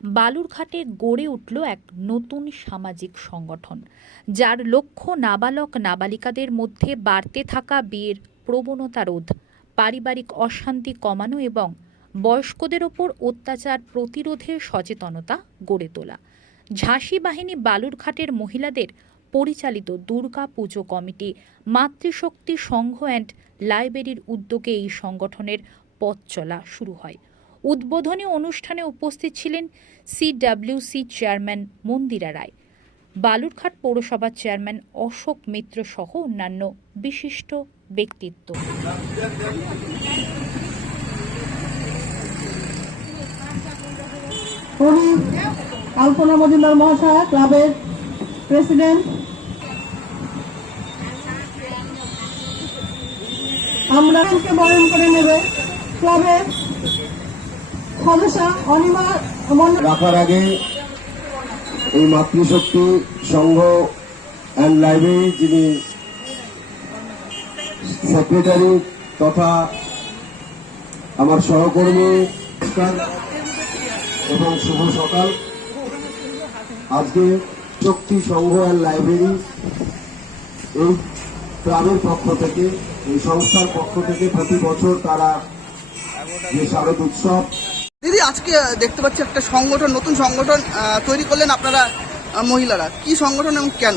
বালুরঘাটে গড়ে উঠল এক নতুন সামাজিক সংগঠন, যার লক্ষ্য নাবালক নাবালিকাদের মধ্যে বাড়তে থাকা বিয়ের প্রবণতা রোধ, পারিবারিক অশান্তি কমানো এবং বয়স্কদের ওপর অত্যাচার প্রতিরোধে সচেতনতা গড়ে তোলা। ঝাঁসি বাহিনী বালুরঘাটের মহিলাদের পরিচালিত দুর্গা পুজো কমিটি, মাতৃশক্তি সংঘ অ্যান্ড লাইব্রেরির উদ্যোগে এই সংগঠনের পথ চলা শুরু হয়। উদ্বোধনী অনুষ্ঠানে উপস্থিত ছিলেন সিডব্লিউসি চেয়ারম্যান মন্দিরা রায়, বালুরঘাট পৌরসভার চেয়ারম্যান অশোক মিত্র সহ অন্যান্য বিশিষ্ট ব্যক্তিত্ব। কল্পনা মজুমদার মহাশয়, ক্লাবের প্রেসিডেন্ট, আমরা বরণ করে নেবে ক্লাবের সদস্য অনিমা রাখার আগে এই মাতৃশক্তি সংঘ অ্যান্ড লাইব্রেরি যিনি সেক্রেটারি তথা আমার সহকর্মী এবং শুভ সকাল। আজকে শক্তি সংঘ অ্যান্ড লাইব্রেরি এই ক্লাবের পক্ষ থেকে, এই সংস্থার পক্ষ থেকে প্রতি বছর তারা যে শারদ উৎসব। দিদি, আজকে দেখতে পাচ্ছি একটা সংগঠন, নতুন সংগঠন তৈরি করলেন আপনারা মহিলারা। কি সংগঠন এবং কেন?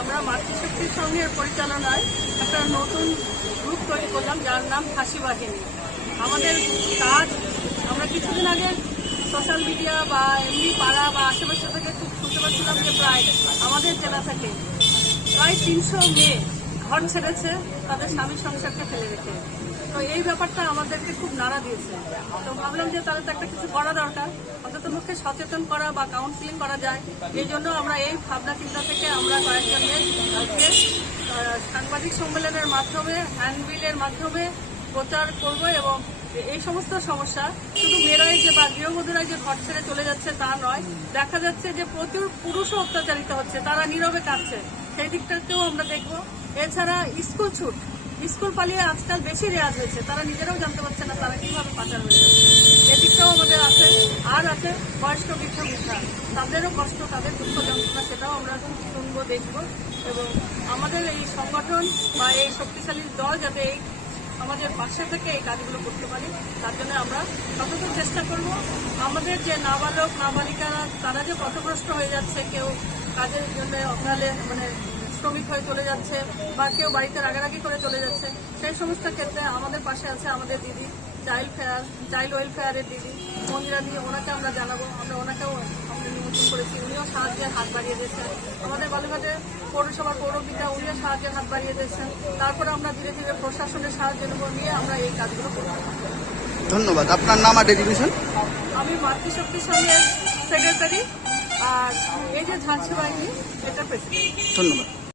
আমরা মাতৃশক্তির সংঘের পরিচালনায় একটা নতুন গ্রুপ তৈরি করলাম, যার নাম ঝাঁসি বাহিনী। আমাদের কাজ, আমরা কিছুদিন আগে সোশ্যাল মিডিয়া বা এমনি পাড়া বা আশেপাশে থেকে খুব শুনতে পাচ্ছিলাম যে প্রায় আমাদের জেলা থেকে প্রায় 300 মেয়ে ঘর ছেড়েছে তাদের স্বামীর সংসারকে ফেলে রেখে। তো এই ব্যাপারটা আমাদেরকে খুব নাড়া দিয়েছে। তো ভাবলাম যে তাহলে তো একটা কিছু করা দরকার, অন্তত মুখে সচেতন করা বা কাউন্সিলিং করা যায়। এই জন্য আমরা এই ভাবনা চিন্তা থেকে আমরা কয়েকজন আজকে সাংবাদিক সম্মেলনের মাধ্যমে, হ্যান্ডবিলের মাধ্যমে প্রচার করব। এবং এই সমস্ত সমস্যা শুধু মেয়েরাই যে বা গৃহবধূরাই যে ঘর ছেড়ে চলে যাচ্ছে তা নয়, দেখা যাচ্ছে যে প্রচুর পুরুষও অত্যাচারিত হচ্ছে, তারা নীরবে কাঁদছে, সেই দিকটাকেও আমরা দেখব। এছাড়া স্কুল পালিয়ে আজকাল বেশি রেয়াজ হয়েছে, তারা নিজেরাও জানতে পারছে না তারা কিভাবে পাচার হয়ে যাচ্ছে, এদিকটাও আমাদের আছে। আর আছে বয়স্ক বৃদ্ধ বৃদ্ধা, তাদেরও কষ্ট, তাদের দুঃখ যন্ত্রণা, সেটাও আমরা শুনবো, দেখব। এবং আমাদের এই সংগঠন বা এই শক্তিশালী দল যাতে এই আমাদের পাশে থেকে এই কাজগুলো করতে পারি, তার জন্য আমরা সতত চেষ্টা করব। আমাদের যে নাবালক নাবালিকারা তারা যে পথভ্রষ্ট হয়ে যাচ্ছে, কেউ কাজের জন্য অকালে শ্রমিক হয়ে চলে যাচ্ছে বা কেউ বাড়িতে রাগারাগি করে চলে যাচ্ছে, সেই সমস্ত ক্ষেত্রে আমাদের পাশে আছে আমাদের দিদি চাইল্ড ওয়েলফেয়ারের দিদি মন্দিরা দিদি। ওনাকে আমরা জানাবো, আমরা ওনাকেও আমরা নিমন্ত্রণ করেছি, উনিও সাহায্যের হাত বাড়িয়ে দিয়েছেন। আমাদের বালুরঘাটে পৌরসভার পৌরপিতা, উনিও সাহায্যের হাত বাড়িয়ে দিয়েছেন। তারপরে আমরা ধীরে ধীরে প্রশাসনের সাহায্য নিয়ে আমরা এই কাজগুলো করব। ধন্যবাদ। আপনার নাম আর ডেজিগনেশন? আমি মাতৃশক্তি সংঘের সেক্রেটারি, আর এই যে ঝাঁসি বাহিনী, এটা প্রেসিডেন্ট। ধন্যবাদ।